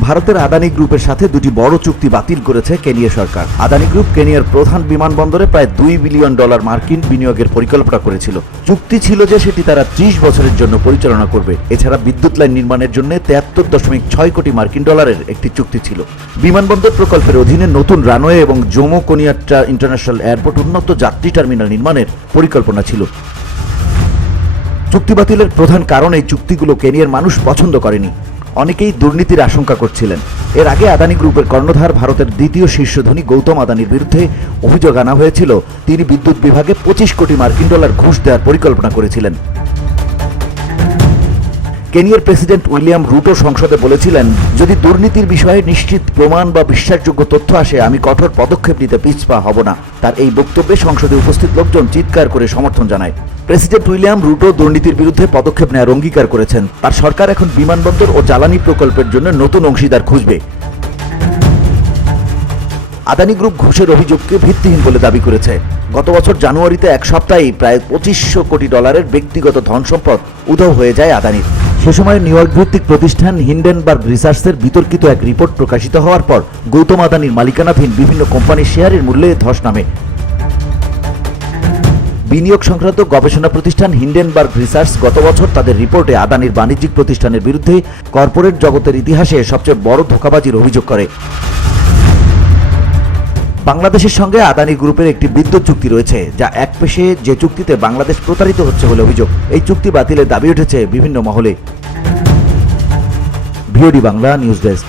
ভারতের আদানি গ্রুপের সাথে দুটি বড় চুক্তি বাতিল করেছে কেনিয়া সরকার। আদানি গ্রুপ কেনিয়ার প্রধান বিমানবন্দরে প্রায় $2 বিলিয়ন মার্কিন বিনিয়োগের পরিকল্পনা করেছিল। চুক্তি ছিল যে সেটি তারা 30 বছরের জন্য পরিচালনা করবে। এছাড়া বিদ্যুৎ লাইন নির্মাণের জন্য $73.6 কোটি একটি চুক্তি ছিল। বিমানবন্দর প্রকল্পের অধীনে নতুন রানওয়ে এবং জোমো কোনিয়াট্টা ইন্টারন্যাশনাল এয়ারপোর্ট উন্নত যাত্রী টার্মিনাল নির্মাণের পরিকল্পনা ছিল। চুক্তি বাতিলের প্রধান কারণ এই চুক্তিগুলো কেনিয়ার মানুষ পছন্দ করেনি। অনেকেই দুর্নীতির আশঙ্কা করছিলেন। এর আগে আদানি গ্রুপের কর্ণধার ভারতের দ্বিতীয় শীর্ষ ধনী গৌতম আদানির বিরুদ্ধে অভিযোগ আনা হয়েছিল তিনি বিদ্যুৎ বিভাগে $25 কোটি ঘুষ দেওয়ার পরিকল্পনা করেছিলেন। কেনিয়ার প্রেসিডেন্ট উইলিয়াম রুটো সংসদে বলেছিলেন, যদি দুর্নীতির বিষয়ে নিশ্চিত প্রমাণ বা বিশ্বাসযোগ্য তথ্য আসে আমি কঠোর পদক্ষেপ নিতে পিছপা হব না। তার এই বক্তব্যে সংসদে উপস্থিত লোকজন চিৎকার করে সমর্থন জানায়। প্রেসিডেন্ট উইলিয়াম রুটো দুর্নীতির বিরুদ্ধে পদক্ষেপ নেওয়ার অঙ্গীকার করেছেন। তার সরকার এখন বিমানবন্দর ও জ্বালানি প্রকল্পের জন্য নতুন অংশীদার খুঁজবে। আদানি গ্রুপ ঘুষের অভিযোগকে ভিত্তিহীন বলে দাবি করেছে। গত বছর জানুয়ারিতে এক সপ্তাহেই প্রায় $2500 কোটি ব্যক্তিগত ধন সম্পদ উধাও হয়ে যায় আদানির। সে সময় নিউ ইয়র্ক ভিত্তিক প্রতিষ্ঠান হিন্ডেনবার্গ রিসার্চের বিতর্কিত এক রিপোর্ট প্রকাশিত হওয়ার পর গৌতম আদানির মালিকানাধীন বিভিন্ন কোম্পানির শেয়ারের মূল্যে ধস নামে। বিনিয়োগ সংক্রান্ত গবেষণা প্রতিষ্ঠান হিন্ডেনবার্গ রিসার্চ গত বছর তাদের রিপোর্টে আদানির বাণিজ্যিক প্রতিষ্ঠানের বিরুদ্ধে কর্পোরেট জগতের ইতিহাসে সবচেয়ে বড় ধোঁকাবাজির অভিযোগ করে। বাংলাদেশের সঙ্গে আদানি গ্রুপের একটি বিদ্যুৎ চুক্তি রয়েছে, যা একপেশে যে চুক্তিতে বাংলাদেশ প্রতারিত হচ্ছে বলে অভিযোগ। এই চুক্তি বাতিলের দাবি উঠেছে বিভিন্ন মহলে। VOD Bangla news desk.